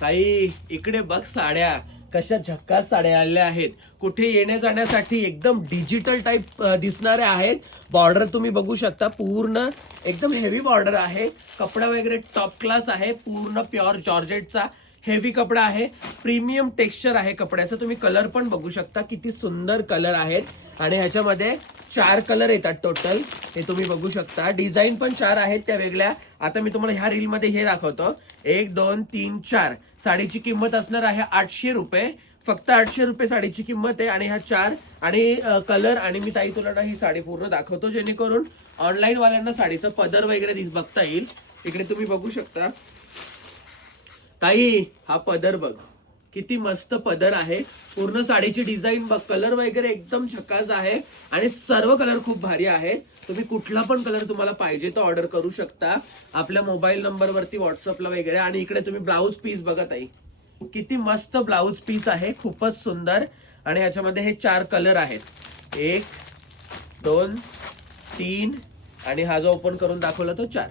काही इकडे बघ साड्या कशा झक्कास साड्या आलेल्या आहेत. कुठे येण्या जाण्यासाठी एकदम डिजिटल टाइप दिसणाऱ्या आहेत. बॉर्डर तुम्ही बघू शकता, पूर्ण एकदम हेवी बॉर्डर आहे. कपडा वगैरे टॉप क्लास आहे, पूर्ण प्युअर जॉर्जेटचा हेवी कपडा आहे. प्रीमियम टेक्स्चर आहे कपड्याचं. तुम्ही कलर पण बघू शकता, किती सुंदर कलर आहेत. आणि ह्याच्यामध्ये 4 कलर येतात टोटल, हे तुम्ही बघू शकता. डिझाईन पण 4 आहेत त्या वेगळ्या. आता मी तुम्हाला ह्या रील मध्ये हे दाखवतो. 1 2 3 4 साडीची किंमत असणार आहे 800 रुपये. फक्त 800 रुपये साडीची किंमत आहे. आणि ह्या 4 आणि कलर. आणि मी ताई तुला ना ही साडी पूर्ण दाखवतो, जेणेकरून ऑनलाईन वाल्यांना साडीचं पदर वगैरे बघता येईल. इकडे तुम्ही बघू शकता ताई, हा पदर बघ, किती मस्त पदर आहे. पूर्ण साडीची डिझाईन बघ, कलर वगैरे एकदम झकास आहे. आणि सर्व कलर खूप भारी आहे. तुम्ही कुठला पण कलर तुम्हाला पाहिजे तो ऑर्डर करू शकता आपल्या मोबाईल नंबरवरती, व्हॉट्सअपला वगैरे. आणि इकडे तुम्ही ब्लाऊज पीस बघा ताई, किती मस्त ब्लाऊज पीस आहे, खूपच सुंदर. आणि ह्याच्यामध्ये हे 4 कलर आहेत, 1 2 3 आणि हा जो ओपन करून दाखवला तो 4.